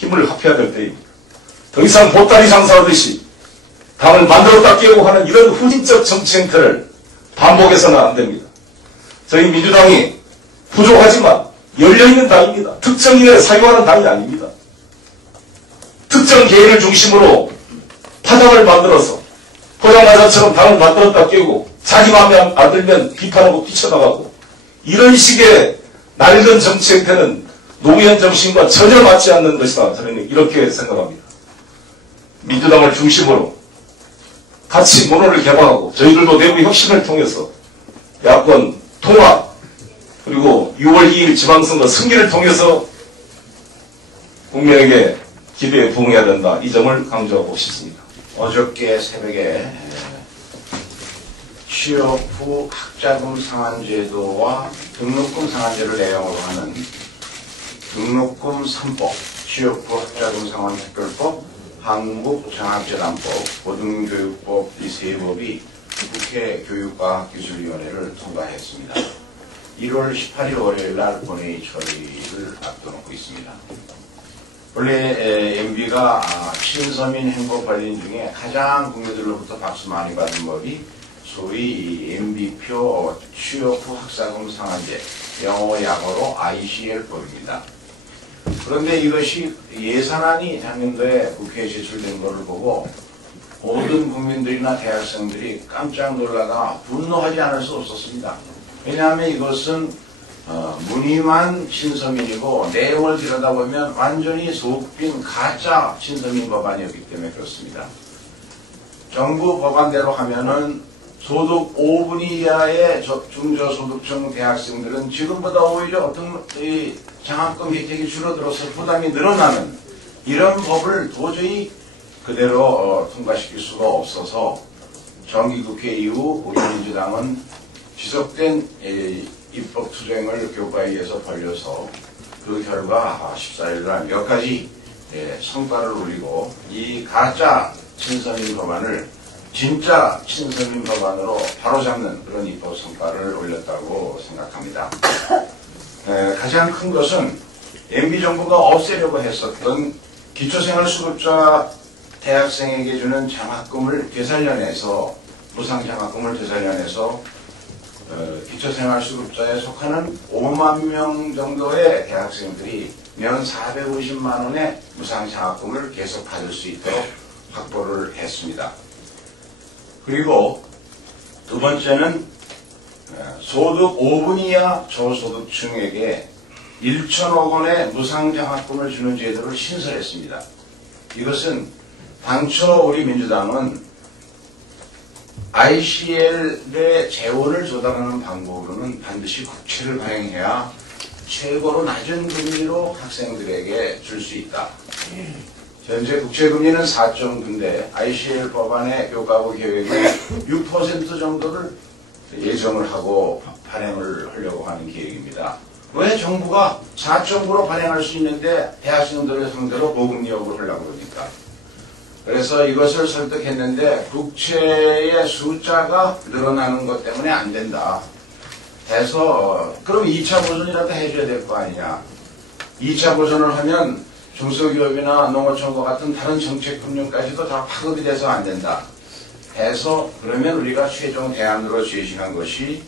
힘을 합해야 될 때입니다. 더 이상 보따리 장사하듯이 당을 만들었다 깨고 하는 이런 후진적 정치 행태를 반복해서는 안 됩니다. 저희 민주당이 부족하지만 열려있는 당입니다. 특정인을 사유하는 당이 아닙니다. 특정 개인을 중심으로 파장을 만들어서 포장마차처럼 당을 만들었다 깨고 자기 마음에 안 들면 비판하고 뛰쳐나가고 이런 식의 낡은 정치 행태는 노무현 정신과 전혀 맞지 않는 것이다. 저는 이렇게 생각합니다. 민주당을 중심으로 같이 문호를 개방하고 저희들도 내부 혁신을 통해서 야권 통합 그리고 6월 2일 지방선거 승리를 통해서 국민에게 기대에 부응해야 된다. 이 점을 강조하고 싶습니다. 어저께 새벽에 취업 후 학자금 상환제도와 등록금 상환제를 내용으로 하는 등록금 3법, 취업 후 학자금 상환 특별법, 한국장학재단법, 고등교육법 이 세 법이 국회 교육과학기술위원회를 통과했습니다. 1월 18일 월요일 날 본회의 처리를 앞둬놓고 있습니다. 원래 MB가 친서민 행복관리인 중에 가장 국민들로부터 박수 많이 받은 법이 소위 MB표 취업 후 학자금 상환제, 영어 약어로 ICL법입니다. 그런데 이것이 예산안이 작년도에 국회에 제출된 것을 보고 모든 국민들이나 대학생들이 깜짝 놀라가 분노하지 않을 수 없었습니다. 왜냐하면 이것은 무늬만 친서민이고 내용을 들여다보면 완전히 속빈 가짜 친서민 법안이었기 때문에 그렇습니다. 정부 법안대로 하면은 소득 5분 이하의 중저소득층 대학생들은 지금보다 오히려 어떤 장학금 혜택이 줄어들어서 부담이 늘어나는 이런 법을 도저히 그대로 통과시킬 수가 없어서 정기국회 이후 우리 민주당은 지속된 입법 투쟁을 교과위에서 벌여서 그 결과 14일날 몇 가지 성과를 올리고 이 가짜 친서민 법안을 진짜 친서민 법안으로 바로잡는 그런 입법 성과를 올렸다고 생각합니다. 가장 큰 것은 MB정부가 없애려고 했었던 기초생활수급자 대학생에게 주는 장학금을 되살려내서 무상장학금을 되살려내서 기초생활수급자에 속하는 5만 명 정도의 대학생들이 연 450만 원의 무상장학금을 계속 받을 수 있도록 확보를 했습니다. 그리고 두 번째는 소득 5분 이하 저소득층에게 1천억 원의 무상장학금을 주는 제도를 신설했습니다. 이것은 당초 우리 민주당은 ICL의 재원을 조달하는 방법으로는 반드시 국채를 발행해야 최고로 낮은 금리로 학생들에게 줄 수 있다. 현재 국채금리는 4.9인데 ICL 법안의 교과부 계획은 6% 정도를 예정을 하고 발행을 하려고 하는 계획입니다. 왜 정부가 4.9로 발행할 수 있는데 대학생들을 상대로 보금리 요구를 하려고 그럽니까? 그래서 이것을 설득했는데 국채의 숫자가 늘어나는 것 때문에 안 된다. 해서 그럼 2차 보존이라도 해줘야 될 거 아니냐. 2차 보존을 하면 중소기업이나 농어촌과 같은 다른 정책금융까지도 다 파급이 돼서 안 된다. 해서 그러면 우리가 최종 대안으로 제시한 것이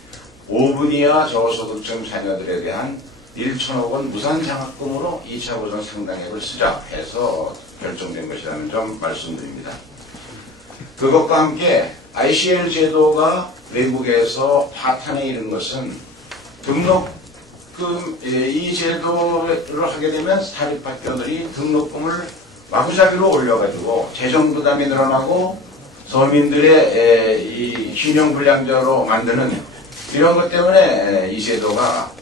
5분 이하 저소득층 자녀들에 대한 1천억 원 무상장학금으로 2차 보존 상당액을 쓰자 해서 결정된 것이라는 점 말씀드립니다. 그것과 함께 ICL 제도가 외국에서 파탄에 이른 것은 등록금, 이 제도를 하게 되면 사립학교들이 등록금을 마구잡이로 올려가지고 재정부담이 늘어나고 서민들의 이 신용불량자로 만드는 이런 것 때문에 이 제도가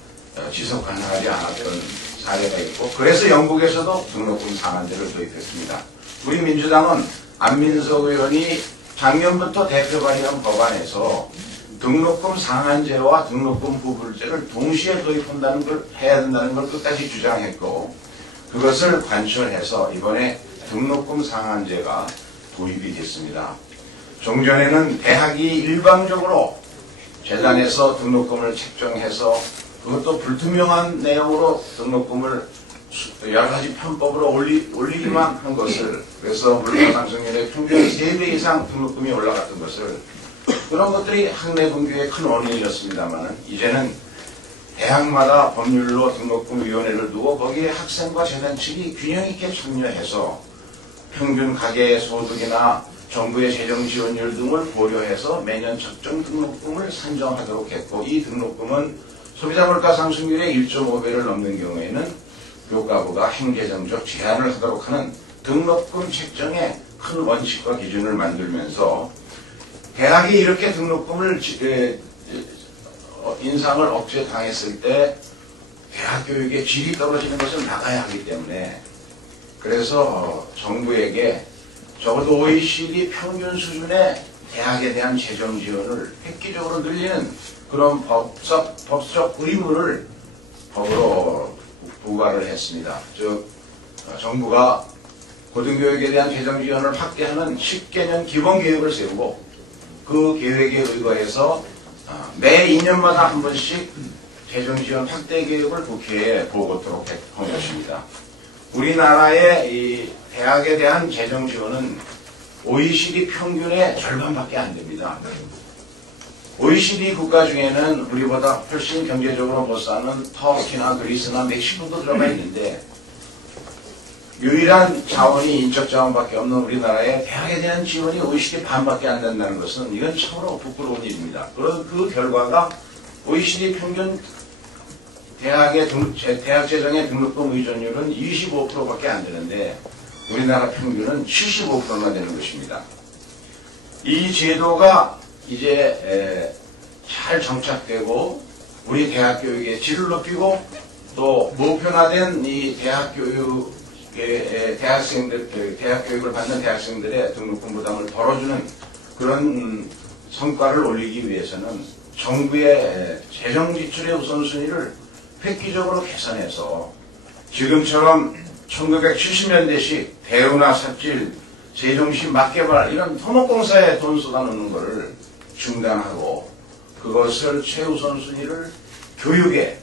지속 가능하지 않았던 사례가 있고 그래서 영국에서도 등록금 상한제를 도입했습니다. 우리 민주당은 안민석 의원이 작년부터 대표 발의한 법안에서 등록금 상한제와 등록금 부불제를 동시에 도입한다는 걸 해야 된다는 걸 끝까지 주장했고 그것을 관철해서 이번에 등록금 상한제가 도입이 됐습니다. 종전에는 대학이 일방적으로 재단에서 등록금을 책정해서 그것도 불투명한 내용으로 등록금을 여러 가지 편법으로 올리기만 한 것을, 그래서 물가 상승률의 평균 3배 이상 등록금이 올라갔던 것을, 그런 것들이 학내 분규의 큰 원인이었습니다만, 이제는 대학마다 법률로 등록금위원회를 두고 거기에 학생과 재단 측이 균형 있게 참여해서 평균 가계 소득이나 정부의 재정 지원율 등을 고려해서 매년 적정 등록금을 산정하도록 했고, 이 등록금은 소비자 물가 상승률의 1.5배를 넘는 경우에는 교과부가 행재정적 제한을 하도록 하는 등록금 책정의 큰 원칙과 기준을 만들면서 대학이 이렇게 등록금을 인상을 억제당했을 때 대학 교육의 질이 떨어지는 것을 막아야 하기 때문에, 그래서 정부에게 적어도 OECD 평균 수준의 대학에 대한 재정 지원을 획기적으로 늘리는 그런 법적 의무를 법으로 부과를 했습니다. 즉 정부가 고등교육에 대한 재정 지원을 확대하는 10개년 기본 계획을 세우고, 그 계획에 의거해서 매 2년마다 한 번씩 재정 지원 확대 계획을 국회에 보고토록 한 것입니다. 우리나라의 이 대학에 대한 재정 지원은 OECD 평균의 절반밖에 안 됩니다. OECD 국가 중에는 우리보다 훨씬 경제적으로 못 사는 터키나 그리스나 멕시코도 들어가 있는데, 유일한 자원이 인적 자원밖에 없는 우리나라에 대학에 대한 지원이 OECD 반밖에 안 된다는 것은 이건 참으로 부끄러운 일입니다. 그런 그 결과가 OECD 평균 대학 재정의 등록금 의존율은 25%밖에 안 되는데 우리나라 평균은 75%나 되는 것입니다. 이 제도가 이제 잘 정착되고 우리 대학 교육의 질을 높이고 또 보편화된 이 대학 교육의 대학 교육을 받는 대학생들의 등록금 부담을 덜어주는 그런 성과를 올리기 위해서는 정부의 재정 지출의 우선순위를 획기적으로 개선해서 지금처럼 1970년대식 대우나 삽질, 세종시 맞개발 이런 토목공사에 돈 쏟아놓는 것을 중단하고 그것을 최우선 순위를 교육에,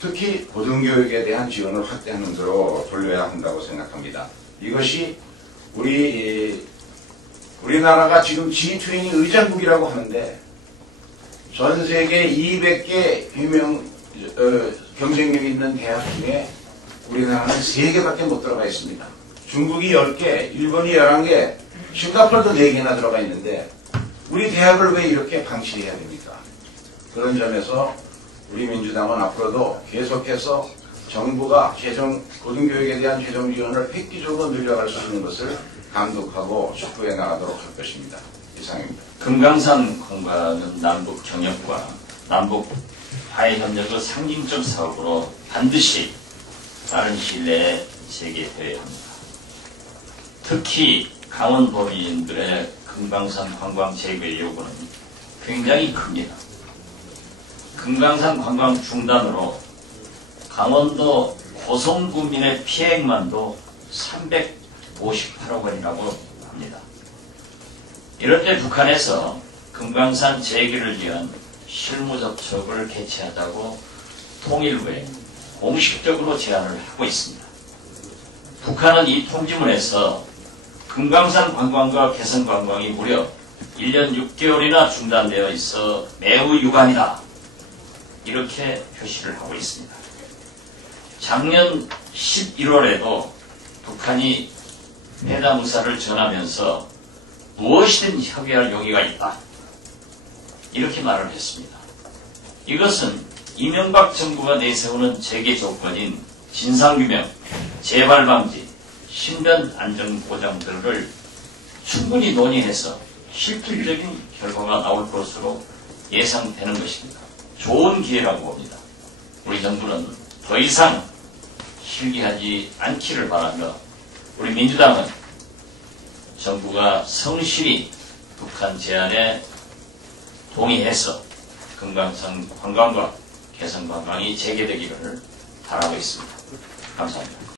특히 고등교육에 대한 지원을 확대하는 데로 돌려야 한다고 생각합니다. 이것이 우리나라가 지금 G20 의장국이라고 하는데 전 세계 200개 경쟁력 있는 대학 중에 우리나라는 3개밖에 못 들어가 있습니다. 중국이 10개, 일본이 11개, 싱가포르도 4개나 들어가 있는데 우리 대학을 왜 이렇게 방치해야 됩니까? 그런 점에서 우리 민주당은 앞으로도 계속해서 정부가 고등교육에 대한 재정 지원을 획기적으로 늘려갈 수 있는 것을 감독하고 촉구해 나가도록 할 것입니다. 이상입니다. 금강산 공간은 남북 경협과 남북 화해 협력의 상징적 사업으로 반드시 빠른 시일 내에 재개되어야 합니다. 특히 강원도민들의 금강산 관광 재개 요구는 굉장히 큽니다. 금강산 관광 중단으로 강원도 고성군민의 피해액만도 358억 원이라고 합니다. 이럴 때 북한에서 금강산 재개를 위한 실무 접촉을 개최하자고 통일 후에 공식적으로 제안을 하고 있습니다. 북한은 이 통지문에서 금강산 관광과 개성 관광이 무려 1년 6개월이나 중단되어 있어 매우 유감이다, 이렇게 표시를 하고 있습니다. 작년 11월에도 북한이 회담 의사를 전하면서 무엇이든 협의할 용의가 있다, 이렇게 말을 했습니다. 이것은 이명박 정부가 내세우는 재개 조건인 진상규명, 재발방지, 신변 안전 보장 등을 충분히 논의해서 실질적인 결과가 나올 것으로 예상되는 것입니다. 좋은 기회라고 봅니다. 우리 정부는 더 이상 실기하지 않기를 바라며 우리 민주당은 정부가 성실히 북한 제안에 동의해서 금강산 관광과 개성 관광이 재개되기를 바라고 있습니다. 감사합니다.